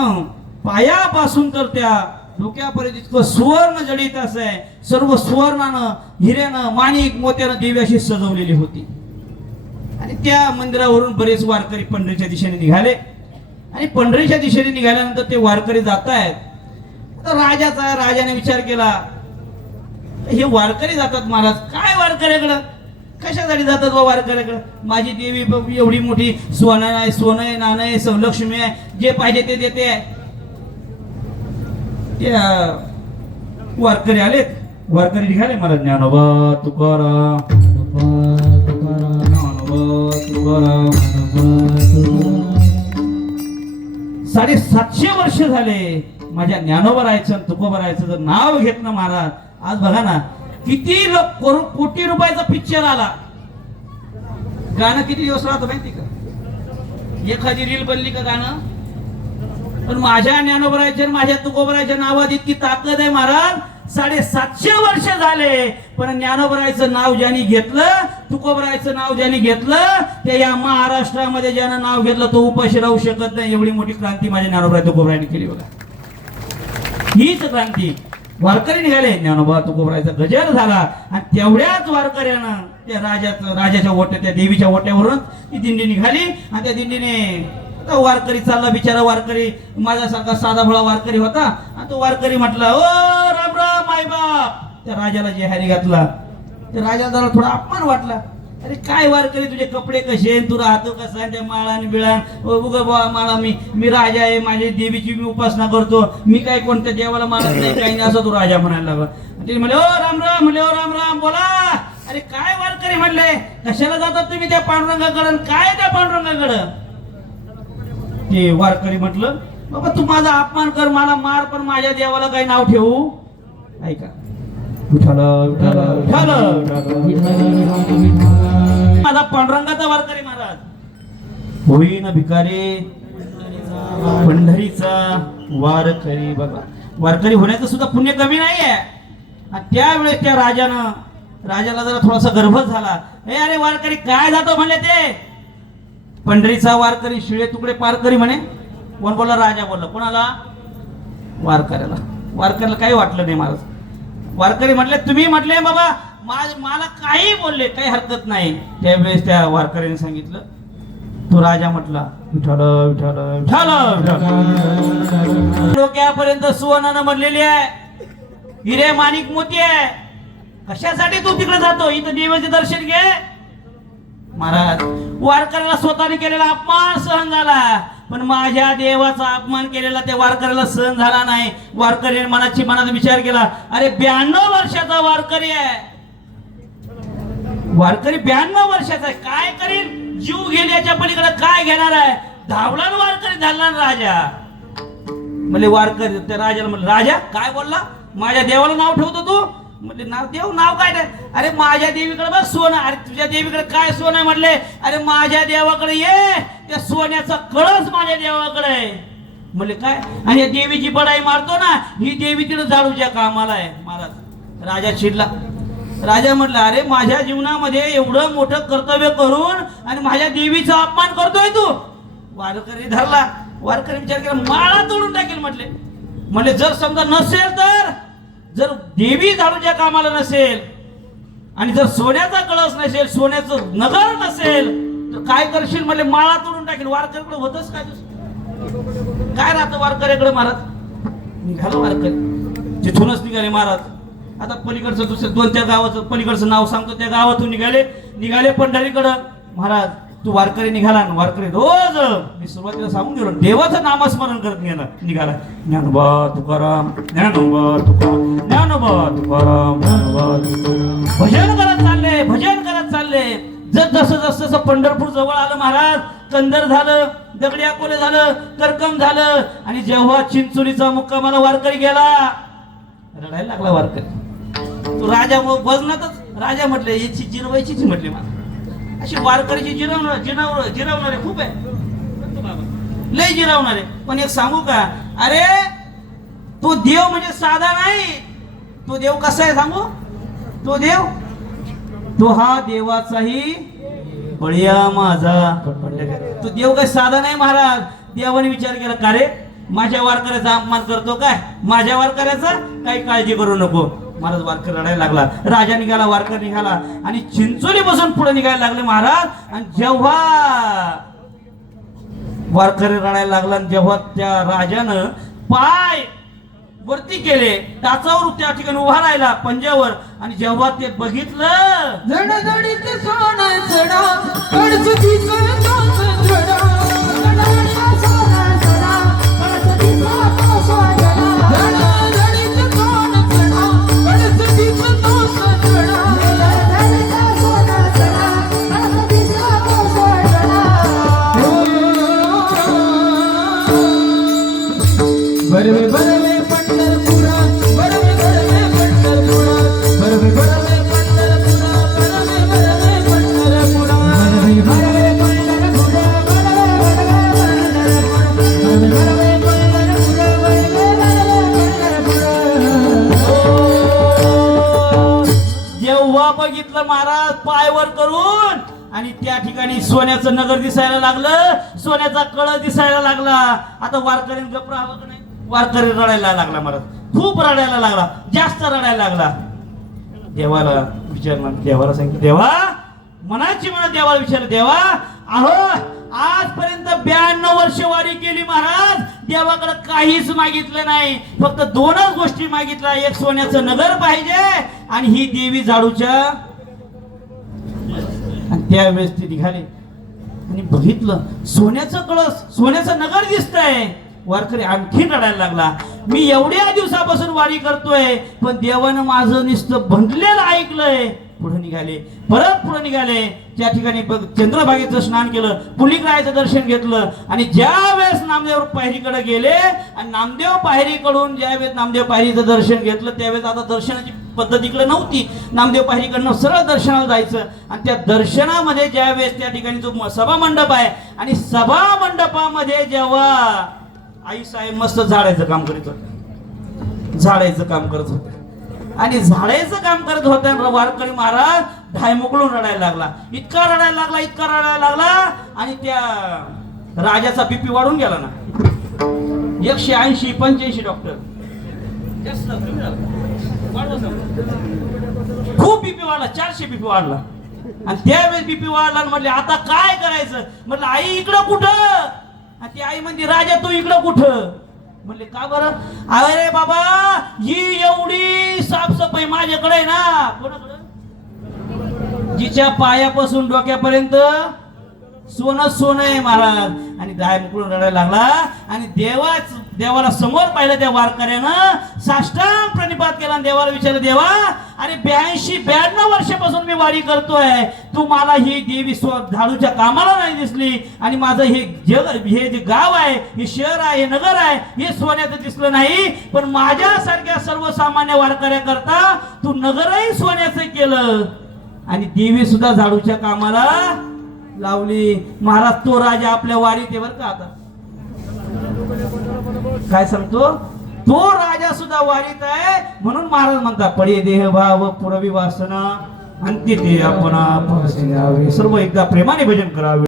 पूर्ण पायापासून तर त्या डोक्यापर्यंत इतकं सुवर्ण जडित असं आहे. सर्व सुवर्णानं, हिऱ्यानं, माणिक मोत्यानं देवी अशी सजवलेली होती. आणि त्या मंदिरावरून बरेच वारकरी पंढरीच्या दिशेने निघाले. आणि पंढरीच्या दिशेने निघाल्यानंतर ते वारकरी जात आहेत. तर राजाने विचार केला, हे वारकरी जातात महाराज, काय वारकऱ्याकडं, कशासाठी जातात बा वारकऱ्याकडं? माझी देवी एवढी मोठी सोनं आहे, नाणं आहे, लक्ष्मी आहे, जे पाहिजे ते देते आहे. त्या वारकरी आलेत, वारकरी निघाले मला ज्ञानोबा तुकाराम, ज्ञानोबा तुकाराम. 750 वर्ष झाले माझ्या ज्ञानोबरायचं तुकोबरायचं जर नाव घेत ना महाराज. आज बघा ना किती कोटी रुपयाचा पिक्चर आला. गाणं किती दिवस राहतं माहिती का? एखादी रील बनली का गाणं. पण माझ्या ज्ञानोबरायच्या माझ्या तुकोबरायच्या नावात इतकी ताकद आहे महाराज. 750 वर्ष झाले पण ज्ञानोबरायचं नाव ज्यांनी घेतलं, तुकोबरायचं नाव ज्यांनी घेतलं, ते या महाराष्ट्रामध्ये ज्यानं नाव घेतलं तो उपाशी राहू शकत नाही. एवढी मोठी क्रांती माझ्या ज्ञानोबराय तुकोबरायने केली बघा. हीच क्रांती. वारकरी निघाले, ज्ञानोबा तुकोबरायचा गजर झाला. आणि तेवढ्याच वारकऱ्यानं त्या राजाच्या ओट्या, त्या देवीच्या ओट्यावरून ती दिंडी निघाली. आणि त्या दिंडीने वारकरी चालला, बिचारा वारकरी माझ्यासारखा साधा भोळा वारकरी होता. आणि तो वारकरी म्हटला, ओ राम राम आई बाप. त्या राजाला जे हॅरी घातला, त्या राजाला जरा थोडा अपमान वाटला. अरे काय वारकरी, तुझे कपडे कसे, तू राहतो कसा, त्या माळान बिळान, उग माळा, मी राजा आहे, माझ्या देवीची मी उपासना करतो, मी काय कोणत्या देवाला मानत नाही, काही नाही, असं तू राजा म्हणायला लागला. ते म्हणले, ओ राम राम, म्हणले, ओ राम राम, बोला. अरे काय वारकरी म्हणले, कशाला जातात तुम्ही त्या पांडुरंगाकडं, काय त्या पांडुरंगाकडं? ते वारकरी म्हटलं, बाबा तू माझा अपमान कर, मला मार, पण माझ्या देवाला काही नाव ठेवू. ऐका, माझा पांडुरंगाचा वारकरी महाराज होईन भिकारी पंढरीचा वारकरी. बघा, वारकरी होण्याचं सुद्धा पुण्य कमी नाहीये. त्यावेळेस त्या राजाला जरा थोडासा गर्भच झाला. अरे वारकरी काय जातो म्हणले ते? पंढरीचा वारकरी शिळे तुकडे पार करी म्हणे. कोण बोलला? राजा बोलला. कोणाला? वारकऱ्याला काही वाटलं नाही महाराज. वारकरी म्हटले, तुम्ही म्हटले बाबा मला काही बोलले, काही हरकत नाही. त्यावेळेस त्या वारकऱ्याने सांगितलं, तो राजा म्हटला, विठ्ठल विठ्ठल विठ्ठल. डोक्यापर्यंत सुवर्णानं म्हणलेली आहे, हिरे माणिक मोती आहे. कशासाठी तू तिकडे जातो? इथं देवाचे दर्शन घे. महाराज, वारकऱ्याला स्वतःने केलेला अपमान सहन झाला, पण माझ्या देवाचा अपमान केलेला त्या वारकऱ्याला सहन झाला नाही. वारकरी मनात विचार केला, अरे 92 वर्षाचा वारकरी आहे, वारकरी 92 वर्षाचा आहे, काय करील? जीव गेल्याच्या पलीकडे काय घेणार आहे? धावला वारकरी, झाला राजा. म्हणजे वारकरी त्या राजाला म्हणलं, राजा काय बोलला? माझ्या देवाला नाव ठेवतो तू? म्हटले, नाव काय नाही? अरे माझ्या देवीकडे बघ सोनं. अरे तुझ्या देवीकडे काय सोनं आहे? म्हटले, अरे माझ्या देवाकडे ये, त्या सोन्याचा कळस माझ्या देवाकडे आहे. म्हणले काय? आणि या देवीची बडाई मारतो ना, ही देवी तिकडे झाडूच्या कामाला आहे. महाराज, राजा चिडला. राजा म्हटला, अरे माझ्या जीवनामध्ये एवढं मोठं कर्तव्य करून आणि माझ्या देवीचा अपमान करतोय तू? वारकरी धरला. वारकरी विचार केला, माळा तोडून टाकेल. म्हटले जर समजा नसेल तर, जर देवी झाडूच्या कामाला नसेल आणि जर सोन्याचा कळस नसेल, सोन्याचं नगर नसेल, तर काय करशील? म्हणले माळा तोडून टाकेल. वारकऱ्याकडे होतच काय काय राहतं वारकऱ्याकडे? महाराज निघालं वारकरी, जिथूनच निघाले महाराज. आता पलीकडचं दुसऱ्या 2-4 गावाचं पलीकडचं नाव सांगतो, त्या गावातून निघाले पंढरीकडं. महाराज, तू वारकरी निघाला. वारकरी रोज, मी सुरुवातीला सांगून गेलो, देवाचं नामस्मरण करत निघाला. ज्ञानोबा तुकाराम, ज्ञानोबा तुकाराम, ज्ञानोबा तुकाराम, ज्ञानोबा तुकाराम. भजन करत चालले. जसं पंढरपूर जवळ आलं महाराज, कंदर झालं, दगडी अकोले झालं, करकम झालं. आणि जेव्हा चिंचोलीचा मुक्कामाला वारकरी गेला, रडायला लागला वारकरी. तो राजा वजनातच. राजा म्हटले, याची जिरवायचीच म्हटले. मला अशी वारकरीची जिरवणारे खूप आहे, लय जिरवणारे. पण एक सांगू का? अरे तो देव म्हणजे साधा नाही. तो देव कसा आहे सांगू? तो हा देवाचाही बळिया माझा. तो देव काही साधा नाही महाराज. देवाने विचार केला, का रे माझ्या वारकऱ्याचा अपमान करतो काय? माझ्या वारकऱ्याचा काही काळजी करू नको. महाराज वारकरी रडायला लागला. राजा निघाला, वारकरी निघाला आणि चिंचोली बसून पुढे निघायला लागले महाराज. आणि जेव्हा वारकरी रडायला लागला, जेव्हा त्या राजानं पाय वरती केले, टाचावर त्या ठिकाणी उभा राहिला पंजावर, आणि जेव्हा ते बघितलं जडजडीत सोना जडा कडसुतीचा तोस जडा जडजडीत सोना जडा कडसुतीचा तोस जडा जडजडीत सोना जडा कडसुतीचा तोस जडा जडजडीत सोना जडा कडसुतीचा तोस जडा. बरवे बरवे पंढरपुरा बरवे बरवे पंढरपुरा बरवे बरवे पंढरपुरा बरवे बरवे पंढरपुरा बरवे बरवे पंढरपुरा बरवे बरवे पंढरपुरा बरवे बरवे पंढरपुरा. जेव्हा बघितलं महाराज पायवर करून, आणि त्या ठिकाणी सोन्याचं नगर दिसायला लागलं, सोन्याचा कळ दिसायला लागला. आता वारकरीने गप्प राहावं का नाही? वारकरी रडायला लागला महाराज, खूप रडायला लागला, जास्त रडायला लागला. देवाला विचारलं, देवाला सांगितलं, देवा मनाची मना देवाला विचारलं, देवा अहो आजपर्यंत 92 वर्ष वारी केली महाराज, देवाकडे काहीच मागितलं नाही, फक्त दोनच गोष्टी मागितल्या, एक सोन्याचं नगर पाहिजे आणि ही देवी झाडूच्या. आणि त्यावेळेस ते निघाले आणि बघितलं सोन्याचं कळस, सोन्याचं नगर दिसतंय. वारकरी आणखी रडायला लागला. मी एवढ्या दिवसापासून वारी करतोय, पण देवानं माझं नुसतं भंगलेलं ऐकलंय. पुढे निघाले, परत पुढे निघाले. त्या ठिकाणी चंद्रभागेचं स्नान केलं, पुलिकरायाचं दर्शन घेतलं. आणि ज्या वेळेस नामदेव पायरीकडे गेले आणि नामदेव पायरीकडून ज्या वेळेस नामदेव पायरीचं दर्शन घेतलं, त्यावेळेस आता दर्शनाची पद्धत इकडे नव्हती. नामदेव पायरीकडनं सरळ दर्शनाला जायचं. आणि त्या दर्शनामध्ये ज्या वेळेस त्या ठिकाणी जो सभा मंडप आहे, आणि सभा मंडपामध्ये जेव्हा आई साहेब मस्त झाडायचं काम करीत होते, झाडायचं काम करत होते. आणि झाडायचं काम करत होत्या वारकरी महाराज ढाय मोकळून रडायला लागला. इतका रडायला लागला, इतका रडायला लागला. आणि त्या राजाचा बीपी वाढून गेला ना, 180 85 डॉक्टर खूप बीपी वाढला, 400 बीपी वाढला. आणि त्यावेळेस बीपी वाढला आणि म्हटले आता काय करायचं? म्हटलं आई इकडं कुठं? आणि ती आई म्हणते राजा तू इकडं कुठं? म्हणले का बरं? अरे बाबा ही एवढी साफसफाई माझ्याकडे आहे ना. कोणाकडे? जिच्या पायापासून डोक्यापर्यंत सोनं सोनं आहे महाराज. आणि दाय मुकळून रडायला लागला. आणि देवाला समोर पाहिलं त्या वारकऱ्यानं, साष्टांग प्रणिपात केला. देवाला विचारलं, देवा अरे 82-92 वर्षापासून मी वारी करतोय, तू मला ही देवी झाडूच्या कामाला नाही दिसली. आणि माझं हे जग, हे जे गाव आहे, हे शहर आहे, हे नगर आहे, हे सोन्याचं दिसलं नाही. पण माझ्यासारख्या सर्वसामान्य वारकऱ्याकरता तू नगरही सोन्याचं केलं आणि देवी सुद्धा झाडूच्या कामाला लावली. महाराज तो राजा आपल्या वारीत आहे बरं का. आता काय सांगतो, तो राजा सुद्धा वारीत आहे. म्हणून महाराज म्हणतात पडे देह भाव पुरवी वासना अंती ते आपण सर्व एकदा प्रेमाने भजन करावे.